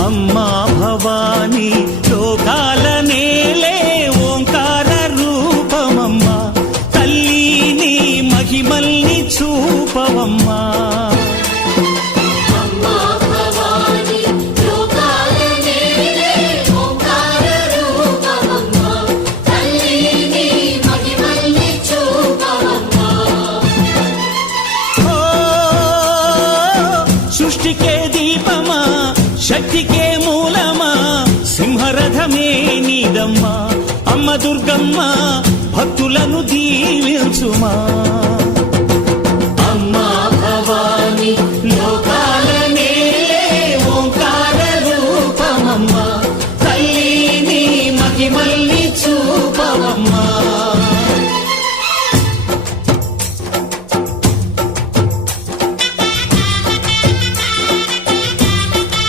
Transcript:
అమ్మా భవానీ లోకాల నేలే ఓంకార రూపమమ్మా తల్లి నీ మహిమల్ని చూపవమ్మా సృష్టికే దీపమా శక్తికే మూలమా సింహరథమే నీదమ్మా అమ్మ దుర్గమ్మ భక్తులను దీవించుమా